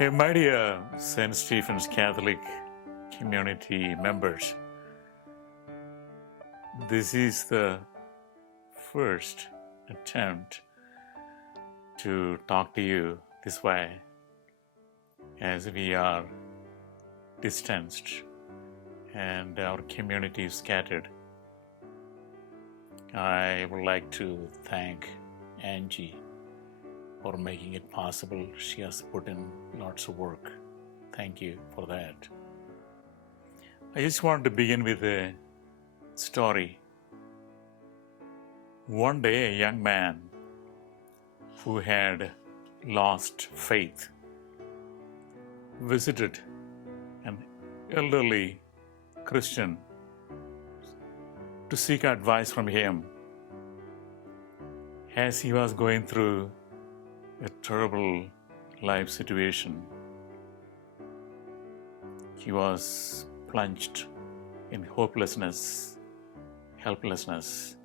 Hey, my dear St. Stephen's Catholic community members, this is the first attempt to talk to you this way as we are distanced and our community is scattered. I would like to thank Angie for making it possible. She has put in lots of work. Thank you for that. I just want to begin with a story. One day, a young man who had lost faith visited an elderly Christian to seek advice from him as he was going through a terrible life situation. He was plunged in hopelessness, helplessness,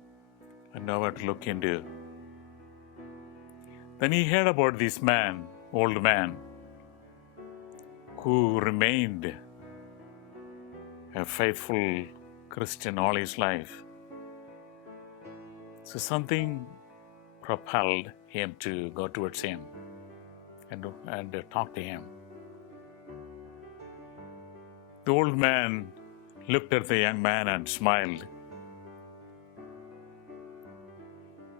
and nowhere to look into. Then he heard about this man, old man, who remained a faithful Christian all his life. So something propelled him to go towards him and talk to him. The old man looked at the young man and smiled.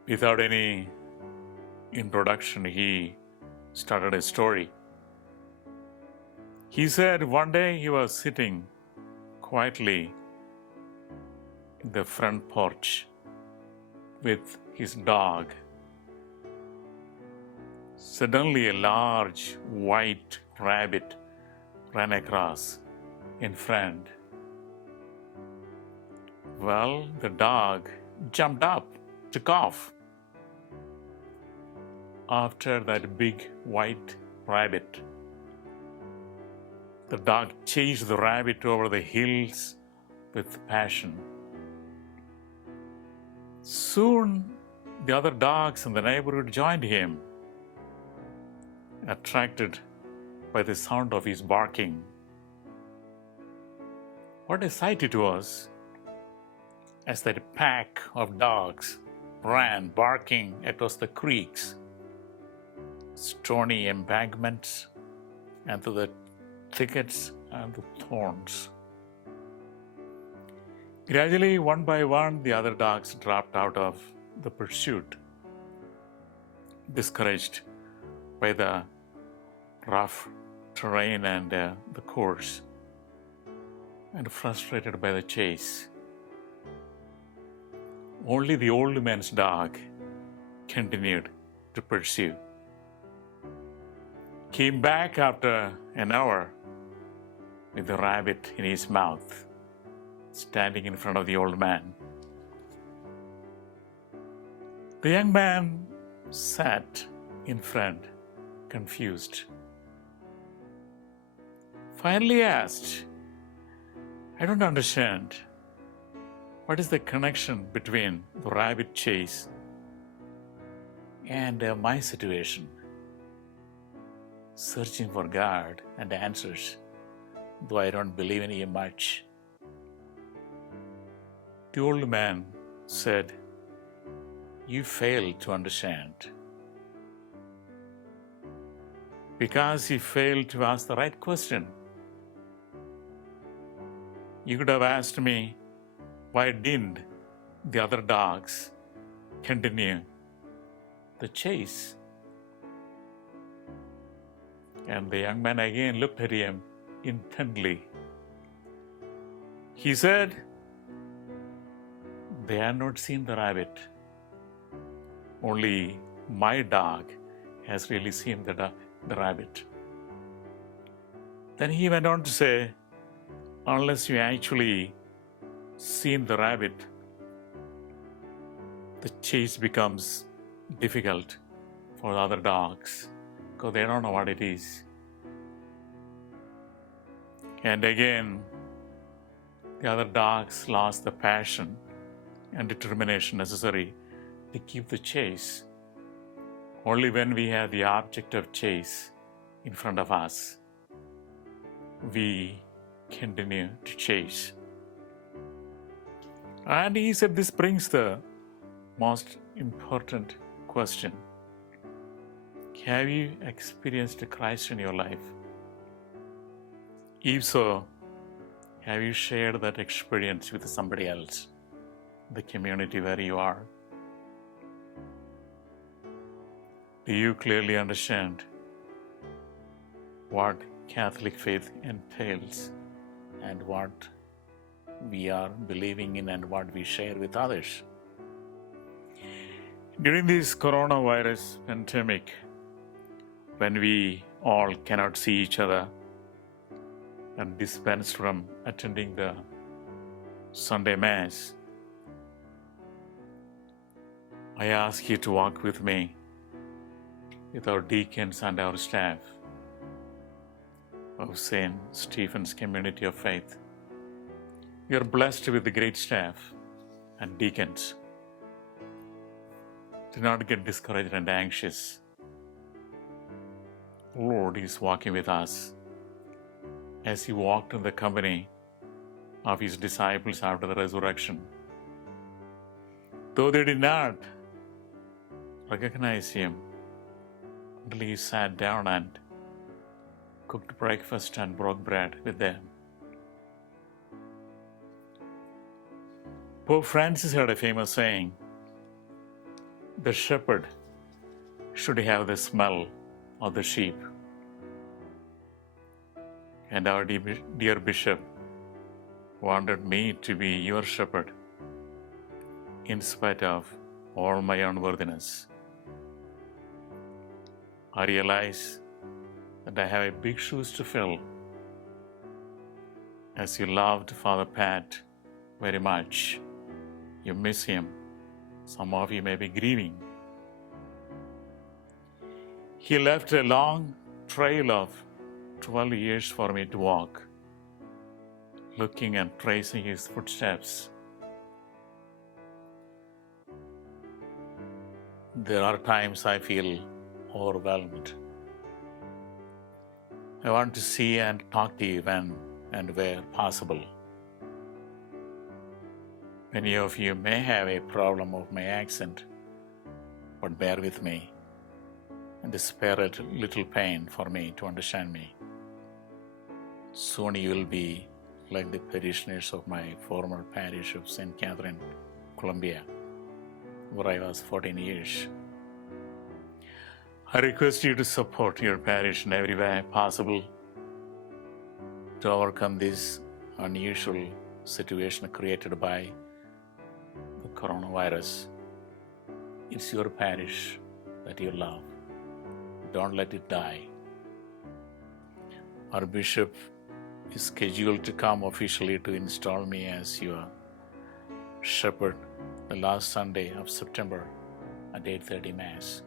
Without any introduction, he started a story. He said one day he was sitting quietly in the front porch with his dog. Suddenly, a large white rabbit ran across in front. Well, the dog jumped up, took off after that big white rabbit. The dog chased the rabbit over the hills with passion. Soon, the other dogs in the neighborhood joined him, attracted by the sound of his barking. What a sight it was as that pack of dogs ran barking across the creeks, stony embankments, and through the thickets and the thorns. Gradually, one by one, the other dogs dropped out of the pursuit, discouraged by the rough terrain and the course, and frustrated by the chase. Only the old man's dog continued to pursue. Came back after an hour with the rabbit in his mouth, standing in front of the old man. The young man sat in front, confused. Finally asked, "I don't understand. What is the connection between the rabbit chase and my situation?" Searching for God and answers, though I don't believe in Him much. The old man said, "You fail to understand." Because he failed to ask the right question. You could have asked me, why didn't the other dogs continue the chase? And the young man again looked at him intently. He said, "They had not seen the rabbit. Only my dog has really seen the rabbit." Then he went on to say, unless you actually seen the rabbit, the chase becomes difficult for the other dogs because they don't know what it is. And again, the other dogs lost the passion and determination necessary to keep the chase. Only when we have the object of chase in front of us, we continue to chase. And he said this brings the most important question. Have you experienced Christ in your life? If so, have you shared that experience with somebody else, the community where you are? Do you clearly understand what Catholic faith entails and what we are believing in and what we share with others? During this coronavirus pandemic, when we all cannot see each other and dispensed from attending the Sunday Mass, I ask you to walk with me, with our deacons and our staff of St. Stephen's Community of Faith. You are blessed with the great staff and deacons. Do not get discouraged and anxious. Lord is walking with us as He walked in the company of His disciples after the resurrection. Though they did not recognize Him until He sat down and cooked breakfast and broke bread with them. Pope Francis had a famous saying, the shepherd should have the smell of the sheep. And our dear Bishop wanted me to be your shepherd in spite of all my unworthiness. I realize that I have a big shoes to fill. As you loved Father Pat very much, you miss him. Some of you may be grieving. He left a long trail of 12 years for me to walk, looking and tracing his footsteps. There are times I feel overwhelmed. I want to see and talk to you when and where possible. Many of you may have a problem of my accent, but bear with me and spare a little pain for me to understand me. Soon you will be like the parishioners of my former parish of St. Catherine, Colombia, where I was 14 years. I request you to support your parish in every way possible to overcome this unusual situation created by the coronavirus. It's your parish that you love. Don't let it die. Our bishop is scheduled to come officially to install me as your shepherd the last Sunday of September at 8:30 Mass.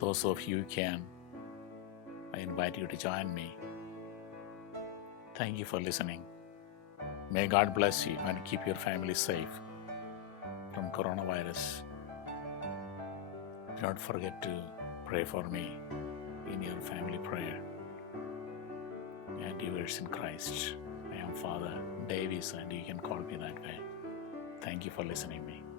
Those of you who can, I invite you to join me. Thank you for listening. May God bless you and keep your family safe from coronavirus. Do not forget to pray for me in your family prayer. And yours in Christ. I am Father Davies, and you can call me that way. Thank you for listening to me.